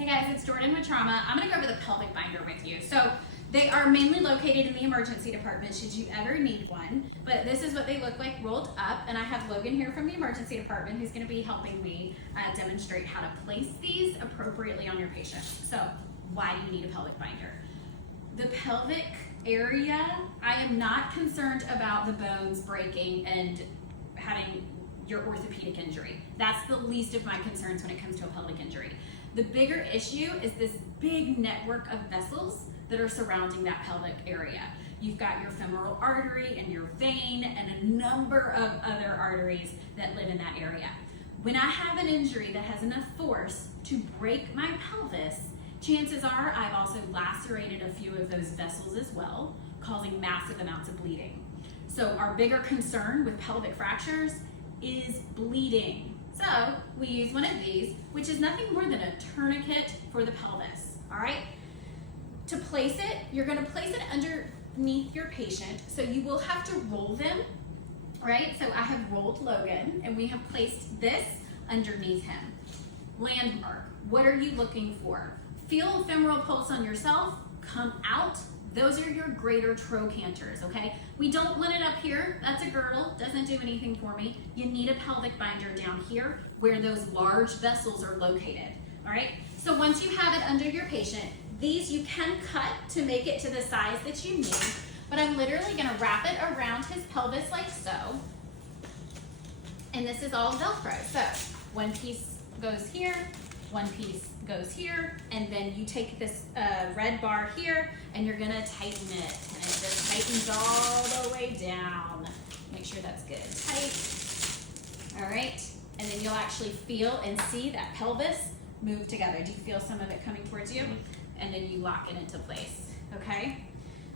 Hey guys, it's Jordan with Trauma. I'm gonna go over the pelvic binder with you. So they are mainly located in the emergency department should you ever need one, but this is what they look like rolled up, and I have Logan here from the emergency department who's gonna be helping me demonstrate how to place these appropriately on your patient. So why do you need a pelvic binder? The pelvic area, I am not concerned about the bones breaking and having your orthopedic injury. That's the least of my concerns when it comes to a pelvic injury. The bigger issue is this big network of vessels that are surrounding that pelvic area. You've got your femoral artery and your vein and a number of other arteries that live in that area. When I have an injury that has enough force to break my pelvis, chances are I've also lacerated a few of those vessels as well, causing massive amounts of bleeding. So our bigger concern with pelvic fractures is bleeding. So we use one of these, which is nothing more than a tourniquet for the pelvis, all right? To place it, you're gonna place it underneath your patient, so you will have to roll them, right? So I have rolled Logan, and we have placed this underneath him. Landmark, what are you looking for? Feel a femoral pulse on yourself, come out. Those are your greater trochanters, okay? We don't want it up here. That's a girdle, doesn't do anything for me. You need a pelvic binder down here where those large vessels are located, all right? So once you have it under your patient, these you can cut to make it to the size that you need, but I'm literally gonna wrap it around his pelvis like so. And this is all Velcro. So one piece goes here, one piece goes here, and then you take this red bar here and you're gonna tighten it, and it just tightens all the way down. Make sure that's good, tight. All right, and then you'll actually feel and see that pelvis move together. Do you feel some of it coming towards you? And then you lock it into place, okay?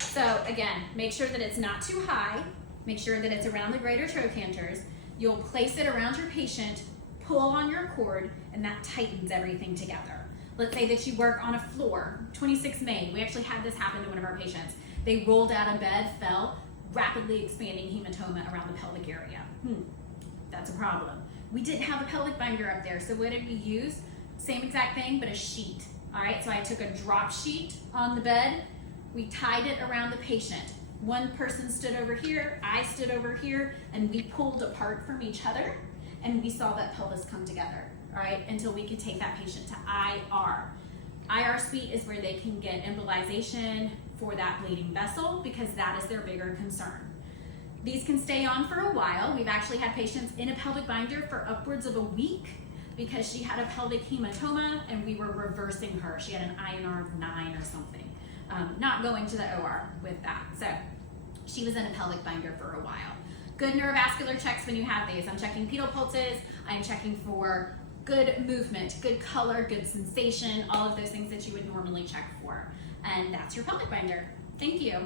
So again, make sure that it's not too high, make sure that it's around the greater trochanters. You'll place it around your patient, pull on your cord, and that tightens everything together. Let's say that you work on a floor, 26 May, we actually had this happen to one of our patients. They rolled out of bed, fell, rapidly expanding hematoma around the pelvic area. That's a problem. We didn't have a pelvic binder up there, so what did we use? Same exact thing, but a sheet. All right, so I took a drop sheet on the bed, we tied it around the patient. One person stood over here, I stood over here, and we pulled apart from each other, and we saw that pelvis come together, all right, until we could take that patient to IR. IR suite is where they can get embolization for that bleeding vessel because that is their bigger concern. These can stay on for a while. We've actually had patients in a pelvic binder for upwards of a week because she had a pelvic hematoma and we were reversing her. She had an INR of 9 or something. Not going to the OR with that. So she was in a pelvic binder for a while. Good neurovascular checks when you have these. I'm checking pedal pulses, I'm checking for good movement, good color, good sensation, all of those things that you would normally check for. And that's your pelvic binder. Thank you.